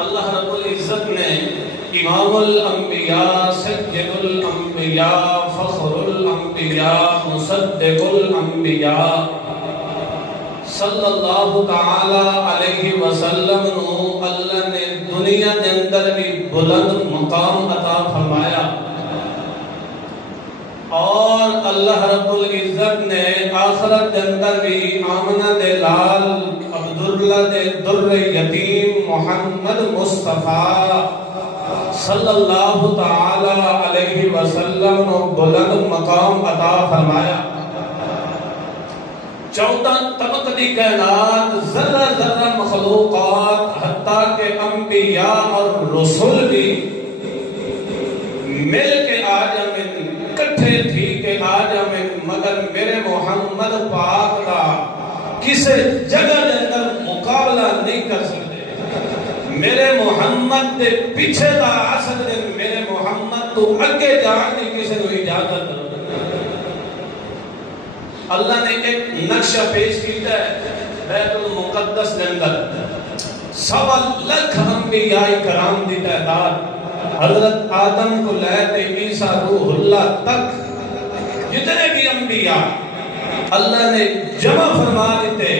اللہ رب العزت نے امام الانبیاء، سید الانبیاء، فخر الانبیاء، مصدق الانبیاء صلی اللہ تعالی علیہ وسلم نو اللہ نے دنیا دے اندر بھی بلند مقام عطا فرمایا، اور اللہ رب العزت نے آخرت دے اندر بھی آمنہ دے لال عبداللہ دے در یتیم محمد مصطفیٰ صلی اللہ تعالی علیہ وسلم نو بلند مقام عطا فرمایا۔ 14 طبق دی کائنات، ذرہ ذرہ مخلوقات، حتیٰ کہ انبیاء اور رسول بھی مل کے آ جامن، کٹھے تھی کے آ جامن، مگر میرے محمد پاک کا کسے جگہ دے اندر مقابلہ نہیں کر سکتے۔ میرے محمد دے پیچھے دا آ سکتے، میرے محمد تو اگے جان دی کسے کو اجازت دے۔ اللہ نے ایک نقشہ پیش کیتا ہے بیت المقدس دے اندر، 1.25 لاکھ انبیاء کرام دی تعداد، حضرت آدم کو لے تے عیسیٰ روح اللہ تک جتنے بھی انبیاء اللہ نے جمع فرما دیتے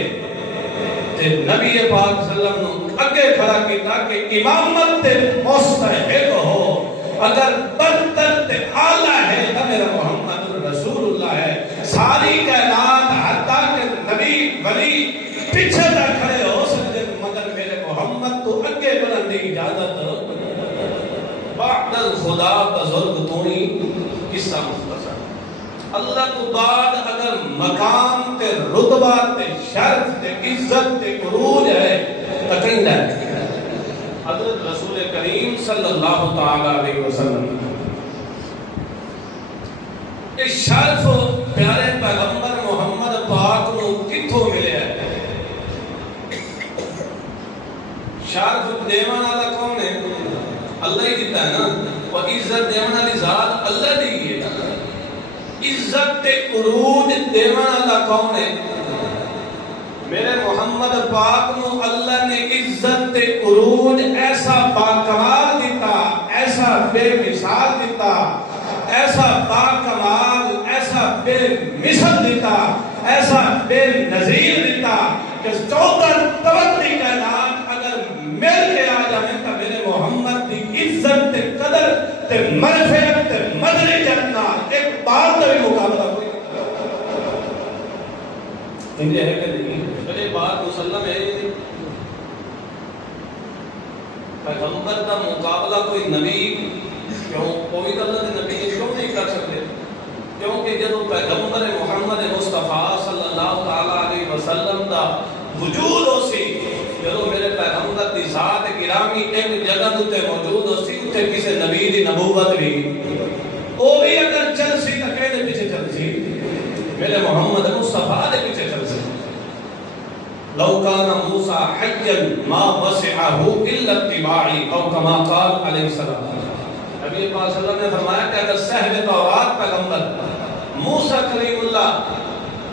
تے نبی پاک صلی اللہ علیہ وسلم اگے کھڑا کیتا کہ امامت تے مستحق ہو، اگر برتر تے اعلیٰ ہے تو میرا محمد رسول اللہ ہے۔ ساری کائنات حتیٰ کہ نبی ولی پیچھے تک کھڑے ہو سکتے، مگر میرے محمد تو اگے بلند کی اجازت ہو۔ بعد الخدا بزرگ تو ہی قصہ مختصر۔ اللہ تو بعد اگر مقام تے رتبہ تے شرف تے عزت تے عروج ہے تو کہیں ہے حضرت رسول کریم صلی اللہ تعالی علیہ وسلم۔ اس شرف پیارے پیغمبر محمد پاک کو کتھوں ملے ہے؟ شرف دیوان والا کون ہے؟ اللہ ہی دیتا ہے نا، وہ عزت دیوان والی ذات اللہ دی ہے۔ عزت تے عروج دیوان والا کون ہے؟ میرے محمد پاک نو اللہ نے عزت تے عروج ایسا باکمال دیتا، ایسا بے مثال دیتا، ایسا باکمال، ایسا بے مثل دیتا، ایسا بے نظیر دیتا کہ 14 طبق دی کائنات اگر مل کے آ جائیں تو میرے محمد دی عزت تے قدر تے معرفت تے مدنی جننا ایک بار تو بھی مقابلہ کوئی نہیں ہے کہ نہیں؟ میرے بات مسلم ہے نہیں، پیغمبر کا مقابلہ کوئی نبی کیوں، کوئی اللہ کے نبی کیوں نہیں کر سکتے؟ کیونکہ جب پیغمبر محمد مصطفیٰ صلی اللہ تعالی علیہ وسلم دا وجود ہو سی، جب میرے پیغمبر دی ذات گرامی ایک جگہ تے موجود ہو سی، اتنے کسی نبی دی نبوت بھی وہ بھی اگر چل سی تو کہنے پیچھے چل سی، میرے محمد مصطفیٰ دے پیچھے چل سی۔ لو کان موسیٰ حیا ما وسعہ الا اتباعی او کما قال علیہ السلام۔ نبی پاک صلی اللہ علیہ وسلم نے فرمایا کہ اگر صاحب تورات پیغمبر موسیٰ کلیم اللہ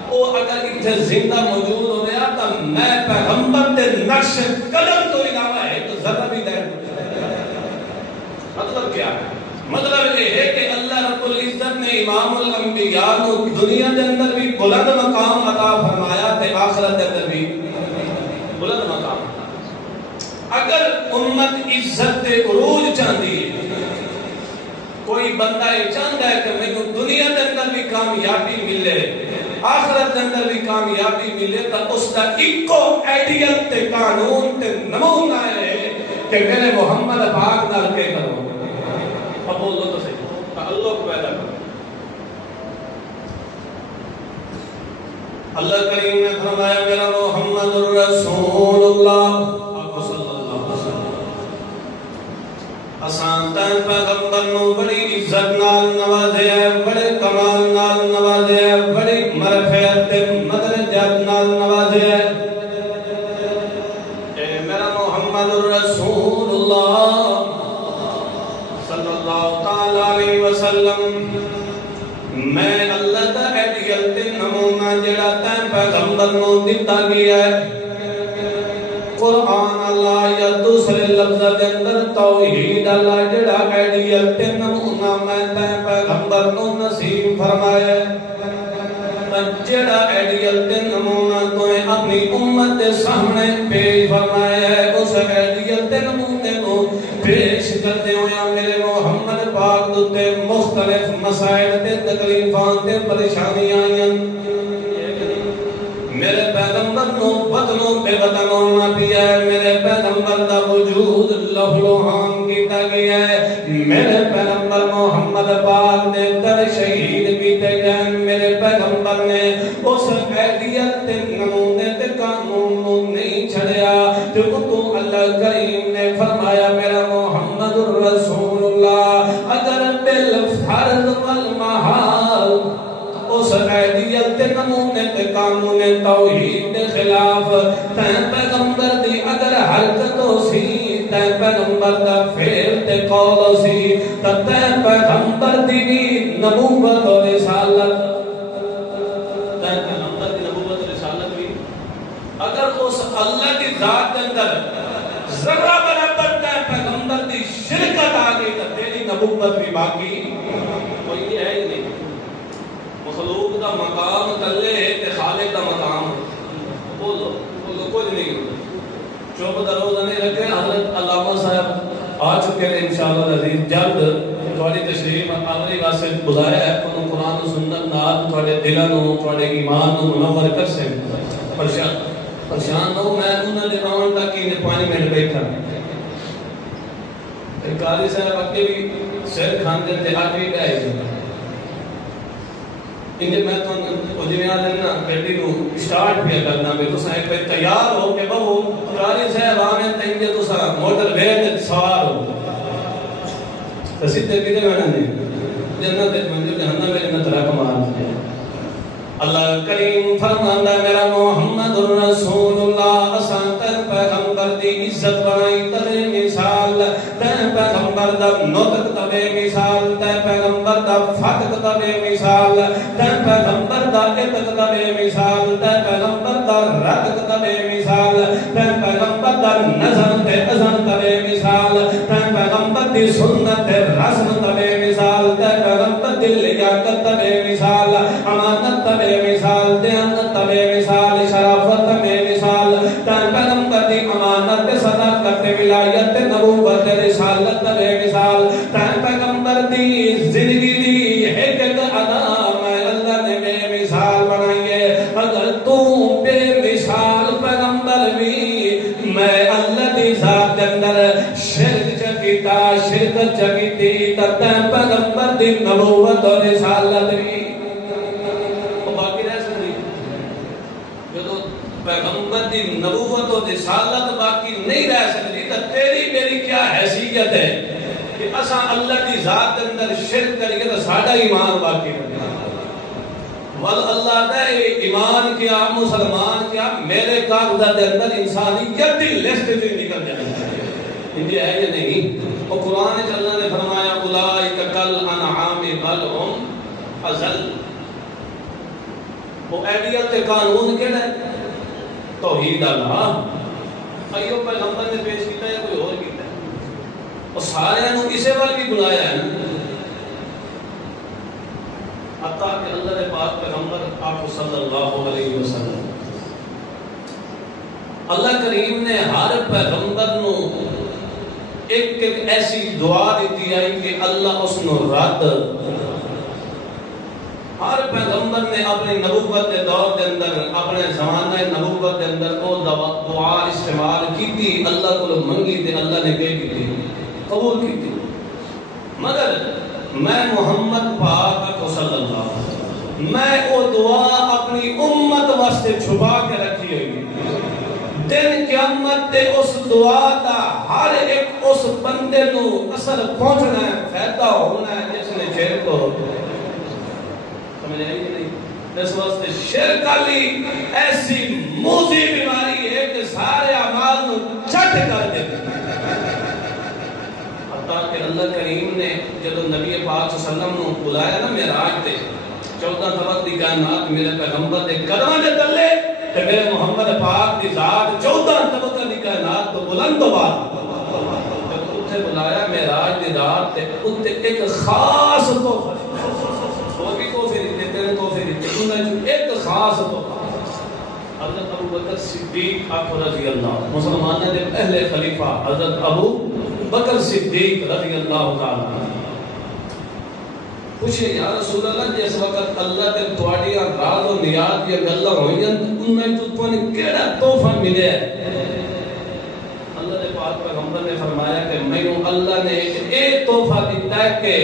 وہ اگر اتنے زندہ موجود ہو گیا تو میں پیغمبر تے نقش قدم تو علاوہ ہے تو ذرہ بھی دے۔ مطلب کیا ہے؟ مطلب یہ ہے کہ اللہ رب العزت نے امام الانبیاء کو دنیا کے اندر بھی بلند مقام عطا فرمایا تے آخرت کے اندر بھی بلند مقام۔ اگر امت عزت تے عروج چاہتی ہے، کوئی بندہ یہ چاہتا ہے کہ میں دنیا کے اندر بھی کامیابی ملے، آخرت کے اندر بھی کامیابی ملے، تو اس کا ایکو ایڈیل تے قانون تے نمونہ ہے کہ میرے محمد پاک نال کے کرو۔ اب بولو تو صحیح، تعلق پیدا کرو۔ اللہ کریم نے فرمایا میرا محمد الرسول اللہ صلی اللہ علیہ وسلم آسان تن پیغمبر نو بڑی عزت نال نوازیا ہے، بڑے کمال نال نوازیا ہے، بڑی مرفعت تے مدرجات نال نوازیا ہے۔ اے میرا محمد الرسول اللہ صلی اللہ تعالی علیہ وسلم، میں اللہ دا ایڈیل تے نمونہ جڑا تے پیغمبر نو دتا گیا ہے، قرآن اللہ یا دوسرے لفظ کے اندر توحید اللہ جڑا ایڈیت نمونہ میں تے پیغمبر نو نصیب فرمائے جڑا ایڈیت نمونہ تو اپنی امت کے سامنے پیش فرمایا ہے اس ایڈیت نمونے کو پیش کرتے ہوئے میرے محمد پاک دوتے مختلف مسائل تے تکلیفان تے پریشانیاں آئیں میرے پیغمبر نو وطنوں پہ وطن ہونا پیا ہے میرے پیغمبر دا وجود لہلوہان کیتا گیا ہے میرے پیغمبر محمد پاک دے در شہید کیتے گئے میرے پیغمبر نے اس ایڈیت نمونے تے قانون نو نہیں چھڑیا جو تو اللہ کریم نے فرمایا میرا محمد الرسول اللہ اگر بالفرض والمحال اس ایڈیت نمونے تے قانون توحید کے خلاف تین پیغمبر دی اگر حرکت ہو سی تین پیغمبر دا فعل تے قول ہو سی تین پیغمبر دی نبوت و رسالت تین پیغمبر دی نبوت و رسالت بھی اگر اس اللہ کی ذات کے اندر ذرہ برابر تین پیغمبر دی شرکت آگئی تو تیری نبوت بھی باقی کوئی ہے ہی نہیں مخلوق دا مقام کلے تے خالق دا مقام بولو کچھ نہیں چوپ دروزہ نہیں رکھے حضرت علامہ صاحب آ چکے ہیں انشاءاللہ العزیز جلد تھوڑی تشریف آوری واسطے بلایا ہے انہوں قرآن و سنت نال تھوڑے دلوں تھوڑے ایمان نو منور کر سے پریشان ہو میں انہوں نے آن تک ہی 5 منٹ بیٹھا قاضی صاحب اگے بھی سر کھاندے تے آج بھی گئے انجھے میں تو جنہاں دینا گھڑی نو سٹارٹ پیا کرنا بھی تو سائے پہ تیار ہو کہ بہو قرآن صاحب آمین تینجے تو سارا موٹر ویڈ سوار ہو تسیدے بھی دے میں نے جنت منزل جہنم میں جنت رقم آنے اللہ کریم فرماندہ میرا محمد الرسول اللہ اسان تن پیغمبر دی عزت بنائی تبے مثال تن پیغمبر دا نطق تبے مثال تن پیغمبر دا فتق تبے مثال تن پیغمبر دا اتق تبے مثال تن پیغمبر دا رقق تبے مثال تن پیغمبر دا نظم تے ازن تبے مثال تن پیغمبر دی سنت تے رسم تبے مثال تن پیغمبر دی لیاقت تبے مثال امانت تبے مثال دیانت تبے مثال شرافت تبے مثال تن پیغمبر دی امانت تے صداقت تے ولایت تے نبوت تے رسالت تبے مثال تن پیغمبر دی زندگی دی ایک ادا میں اللہ نے بے مثال بنائی ہے اگر تو بے مثال پیغمبر بھی میں اللہ دی ذات کے اندر شرک چکیتا شرکت چکیتی تن پیغمبر دی نبوت اور رسالت بھی پیغمبر دی نبوت و رسالت باقی نہیں رہ سکتی تو تیری میری کیا حیثیت ہے کہ اساں اللہ دی ذات کے اندر شرک کریے تو ساڈا ایمان باقی رہے ول اللہ دے ایمان کیا مسلمان کیا میرے کاغذات کے اندر انسانیت دی لسٹ سے نکل جائے یہ ہے یا نہیں وہ قرآن میں اللہ نے فرمایا اولئک کل انعام بل هم اضل وہ ایڈیت تے قانون کیڑا ہے توحید اللہ ایو پیغمبر نے پیش کیتا ہے کوئی اور کیتا ہے اور سارے نو اسے وال بھی بلایا ہے حتیٰ کہ اللہ نے پاک پیغمبر آپ صلی اللہ علیہ وسلم اللہ کریم نے ہر پیغمبر نو ایک ایسی دعا دیتی ہے کہ اللہ اس نو رد ہر پیغمبر نے اپنی نبوت کے دور کے اندر اپنے زمانہ نبوت کے اندر وہ دعا استعمال کی تھی اللہ کو منگی تھی اللہ نے کہی کی قبول کی تھی مگر میں محمد پاک صلی اللہ علیہ وسلم میں وہ دعا اپنی امت واسطے چھپا کے رکھی ہوئی دن قیامت تے اس دعا کا ہر ایک اس بندے نو اثر پہنچنا ہے فائدہ ہونا ہے جس نے شرک کو سمجھ آئی کہ نہیں اس واسطے شرک علی ایسی موذی بیماری ہے کہ سارے اعمال نو چٹ کر دیتی حتیٰ کہ اللہ کریم نے جب نبی پاک صلی اللہ علیہ وسلم نو بلایا نا معراج تے 14 طبق دی کائنات میرے پیغمبر دے قدماں دے تلے کہ میرے محمد پاک کی ذات 14 طبقہ کی کائنات تو بلند تو بات اتنے بلایا معراج دی رات تے اتنے ایک خاص تحفہ وہ بھی تحفے دیتے تیرے تحفے دیتے انہیں جو ایک خاص تحفہ حضرت ابو بکر صدیق آپ رضی اللہ مسلمانوں کے پہلے خلیفہ حضرت ابو بکر صدیق رضی اللہ تعالیٰ پوچھے یا رسول اللہ جس وقت اللہ تے تواڈیاں راز و نیات دی گلاں ہوئیاں انہیں تو تانوں کیڑا تحفہ ملیا ہے اللہ دے پاک پیغمبر نے فرمایا کہ مینوں اللہ نے ایک تحفہ دیتا ہے کہ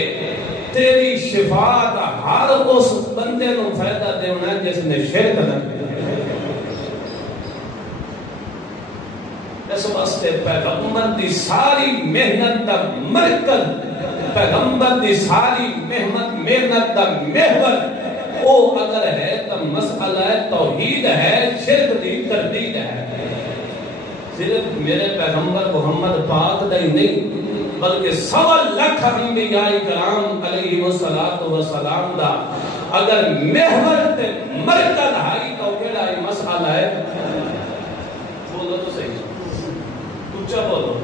تیری شفاعت ہر اس بندے نو فائدہ دینا ہے جس نے شرک نہ کیا اس واسطے پیغمبر دی ساری محنت دا مرکز پیغمبر دی ساری محنت دا محور او اگر ہے تو مسئلہ توحید ہے شرک دی تردید ہے صرف میرے پیغمبر محمد پاک دا ہی نہیں بلکہ 1.25 لاکھ انبیاء کرام علیہ السلام دا اگر محور تے مرکز ہے تو کیڑا یہ مسئلہ ہے بولو تو صحیح اونچا بولو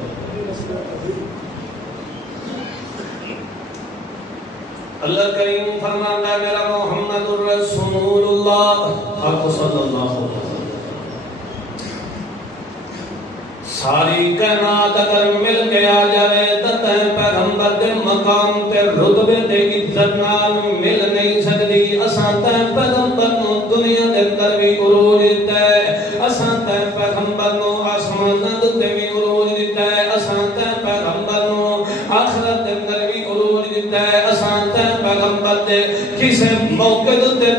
اللہ کریم فرماتا ہے میرا محمد الرسول اللہ حق صلی اللہ علیہ وسلم ساری کائنات اگر مل کے آ جائے تو پیغمبر دے مقام تے رتبے تے عزت نال مل نہیں سکتی اساں تے پیغمبر نو دنیا دے اندر بھی عروج دیتا ہے اساں تے پیغمبر نو آسمان تے بھی عروج دیتا ہے اساں تے پیغمبر نو آخرت دے اندر بھی عروج دیتا ہے اساں تے پیغمبر دے کسے موقع تے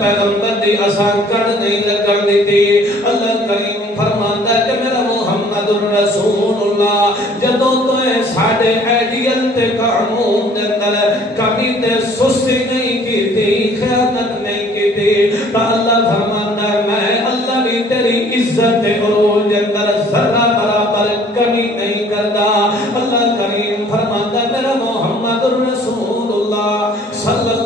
پیغمبر دی اساں کڑ نہیں لگن دیتی اللہ کریم فرماتا ہے کہ میرا محمد الرسول اللہ جدوں تو ساڈے ایڈیل تے قانون دے اندر کمی تے سستی نہیں کیتی خیانت نہیں کیتی تو اللہ فرماتا ہے میں اللہ بھی تیری عزت تے عروج دے اندر ذرہ برابر کمی نہیں کرتا اللہ کریم فرماتا ہے میرا محمد الرسول اللہ صلی اللہ